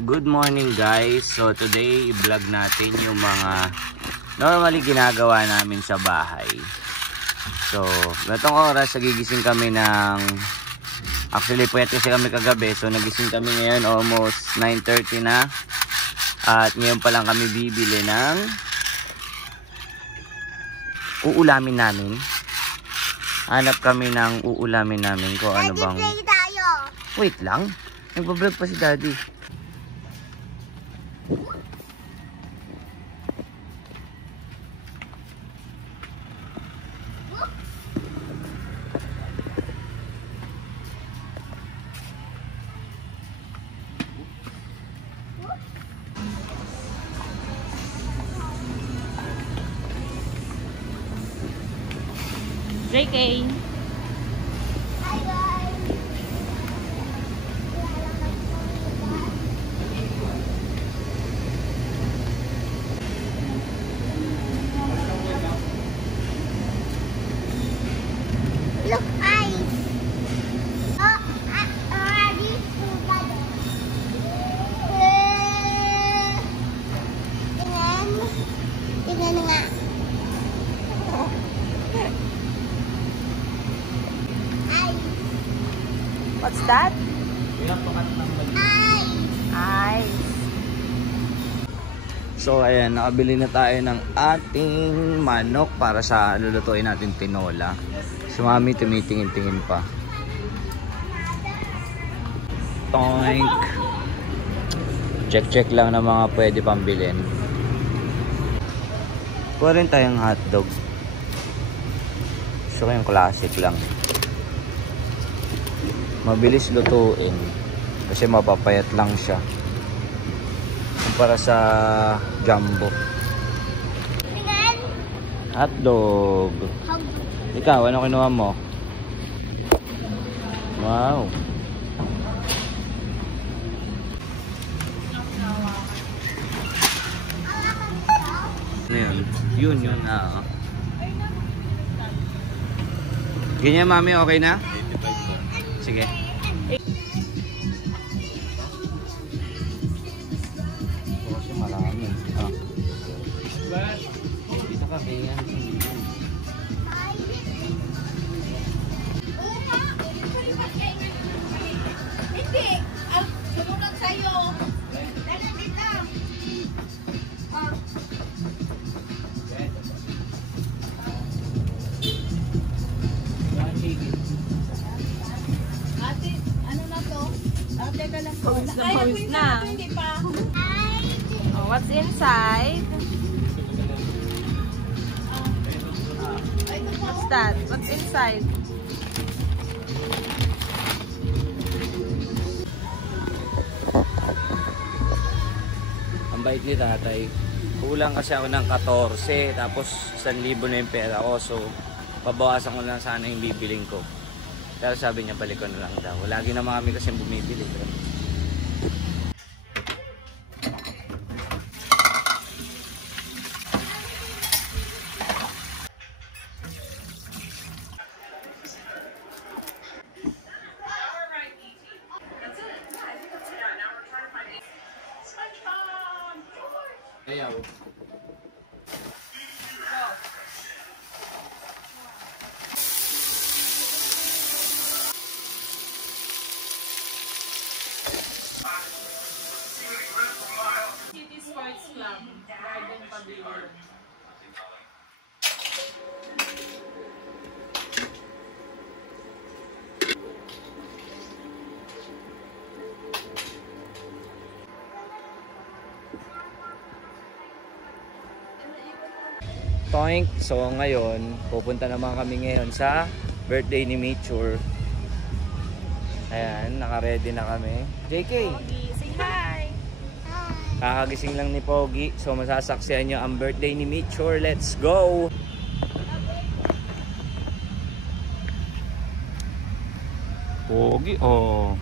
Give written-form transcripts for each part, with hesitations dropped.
Good morning guys. So today i-vlog natin yung mga normally ginagawa namin sa bahay. So ganitong oras nagigising kami ng actually puyat kasi kami kagabi. So nagising kami ngayon almost 9:30 na. At ngayon pa lang kami bibili ng uulamin namin. Hanap kami ng uulamin namin kung ano bang... Wait lang. Nagbablog pa si Daddy. JK. Hi guys. Look, eyes. Oh, already tingnan nga. What's that? Eyes. So ayan, nakabili na tayo ng ating manok para sa lulutuin natin tinola. Si Mami tumitingin-tingin pa. Toink. Check lang na mga pwede pang bilhin. Kuha rin tayong hotdog. Gusto ko yung classic lang. Mabilis lutuin kasi mapapayat lang siya kumpara sa jumbo. Tingnan. Hotdog. Ikaw, ano kinuha mo? Wow. Ano yun? Yun. Ganyan, Mami, okay na? Sige. Kasi marami. Dito ka, kaya Hindi. Sumunod sa'yo. Dala dito. Ate, ano na to? Ate ka lang po. Pawis na. Hindi pa. Oh, what's inside? What's that? What's inside? ang bait ni tatay. Kulang kasi ako ng 14 tapos 1,000 na yung pera ko. So pabawasan ko lang sana yung bibiling ko. Pero sabi niya balik ko na lang daw. Lagi naman kami kasi bumibili. Ayaw. City Sports Club. Garden Pavilion. Toink. So ngayon, pupunta naman kami ngayon sa birthday ni Mature. Ayan, naka-ready na kami. JK, Say hi! kakagising lang ni Pogi. So masasaksihan nyo ang birthday ni Mature. Let's go! Pogi, oh.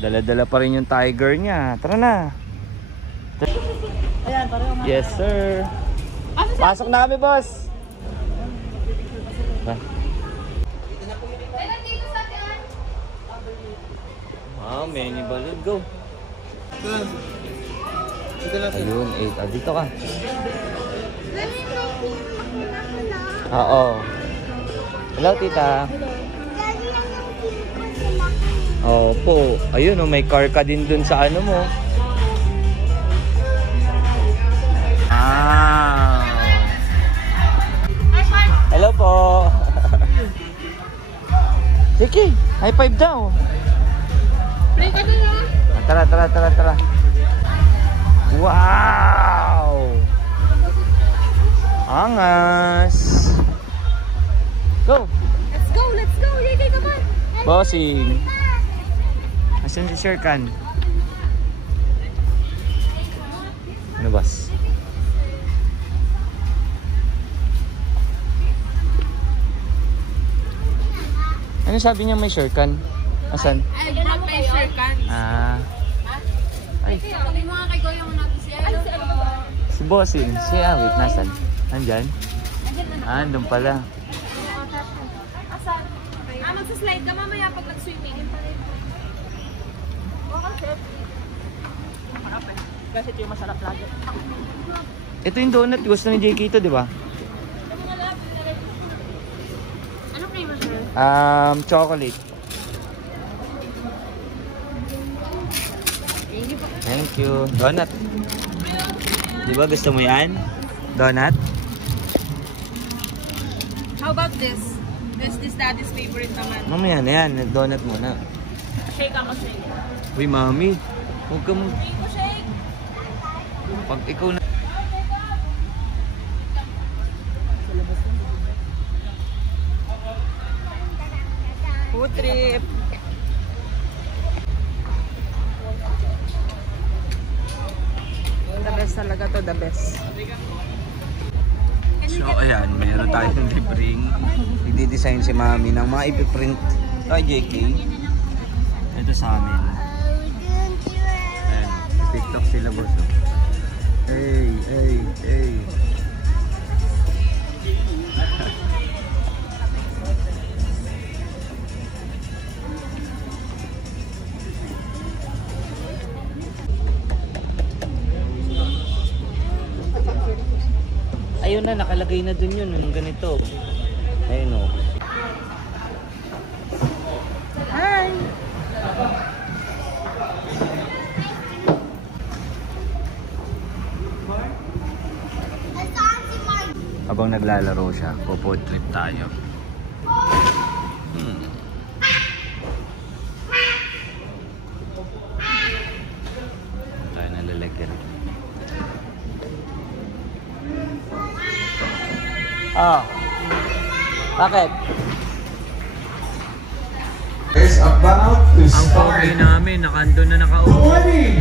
Dala-dala pa rin yung tiger niya. Tara na. Ayan, pareho nga. Yes, sir. Pasok na kami, boss. Wow, many balloon. Go. Ayun, 8. Ah, dito ka. Oo. Hello, tita. Opo. Ayun, oh, may car ka din dun sa ano mo. Ah. Hello po. Sige, high five daw. Tara. Wow! Angas! Go! Let's go! Yay, come on! Bossing! Asan si Sherkan? Ano, boss? Ano sabi niya may Sherkan? Asan? I brought my Sherkan. Ah. Ay. Sabi mo nga kay Goyo mo natin siya. Si Bossing. Si Awit, nasan? Nandyan? Ah, andun pala. Asan? Magsaslide ka mamaya pag nag-swimming. Kasi ito yung masarap lagi. Ito yung donut. Gusto ni JK ito, di ba? Ano flavor sir? Chocolate. Thank you. Donut. Di ba gusto mo yan? Donut? How about this? This daddy's favorite naman. Mamaya na yan. Donut muna. Shake ako shake. Uy, mami. Huwag ka mo. Shake ko shake. Pag ikaw na... Food trip. The best talaga to, the best. So, ayan. Meron tayong libreng. I-design si mami ng mga ipiprint kay JK. Ito sa amin. Ayan. TikTok sila, boss. Hey. Ayun na, nakalagay na dun yun, yung ganito. Ayun o. Hi! Habang naglalaro siya, po-food trip tayo. Tayo nalalagyan. Bakit? Is about to Ang start. pogi namin, nakandun na nakaupo. 20,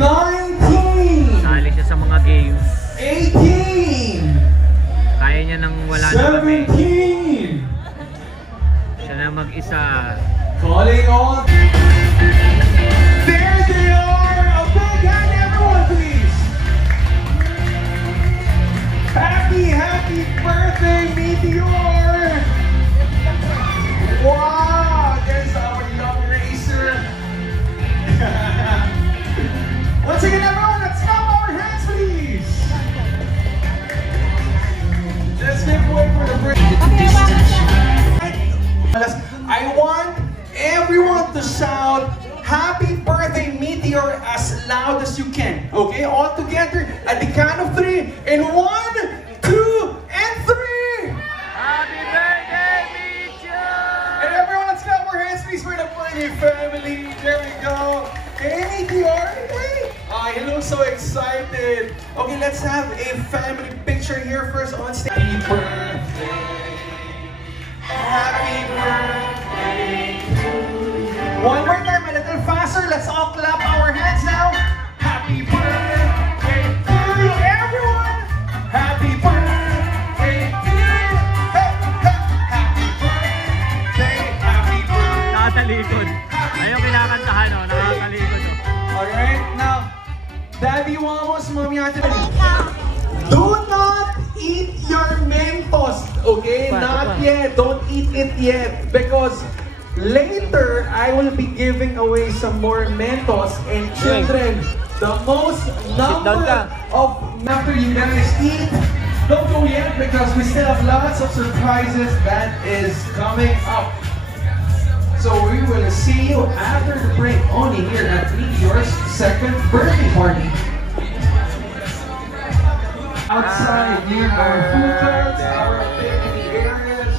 19, Sali siya sa mga games. 18, Kaya niya nang wala na kami. 17. Siya na mag-isa. Calling on. There they are. A big hand, everyone, please. Happy birthday, Meteor. Wow, there's our young racer. Once again, everyone, let's clap our hands, please. Let's give way for the birthday. I want everyone to shout happy birthday Meteor as loud as you can. Okay, all together at the count of 3 in 1, 2, and 3. Happy birthday, Meteor! And everyone, let's clap our hands please for the birthday family. There we go. Hey Meteor, hey. He looks so excited. Okay, let's have a family picture here first on stage. Happy birthday. Happy birthday to you. One more time, a little faster. Let's all clap our hands now. Happy birthday to you, everyone. Happy birthday to you. Hey, hey. Happy birthday, happy birthday. Nakatalikod. Ayun kinakantahan o, nakatalikod o. Alright, now, Daddy Wamos, Mommy Ate. Do not eat your Mentos, okay? Not yet. Don't eat it yet. Because later, I will be giving away some more Mentos. And children, the most down number ka. of after you guys eat. Don't go yet because we still have lots of surprises that is coming up. So we will see you after the break only here at Meteor's second birthday party. Outside near our food carts, our activity areas,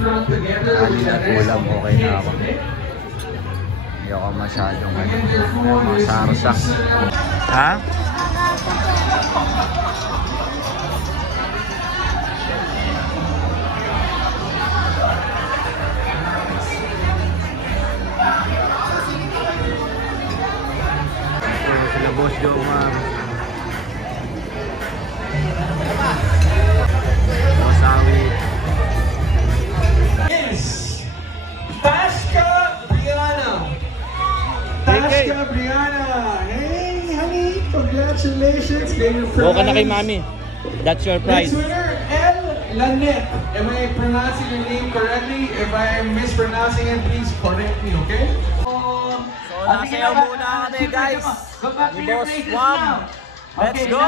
front together with the rest of the kids, okay? Hindi ako masyadong Again, your food is sarsa. Ha? Sila Boss Joe, ma'am. Boss Awi. Is Tasca Brianna. Tasca Brianna. Hey, honey, congratulations. Your Buka na kay mami. That's your prize. Next winner, El Lanet. Am I pronouncing your name correctly? If I am mispronouncing it, please correct me, okay? So, nasayaw muna kami, guys. Ni Boss Wam. Let's go!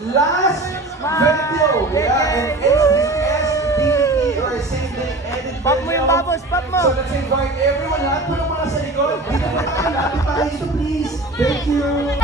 Last video, yeah, and it's the SDT or same day edit video. So let's invite everyone, lahat po ng mga sa likod. Dito po tayo, lahat tayo dito please. Thank you.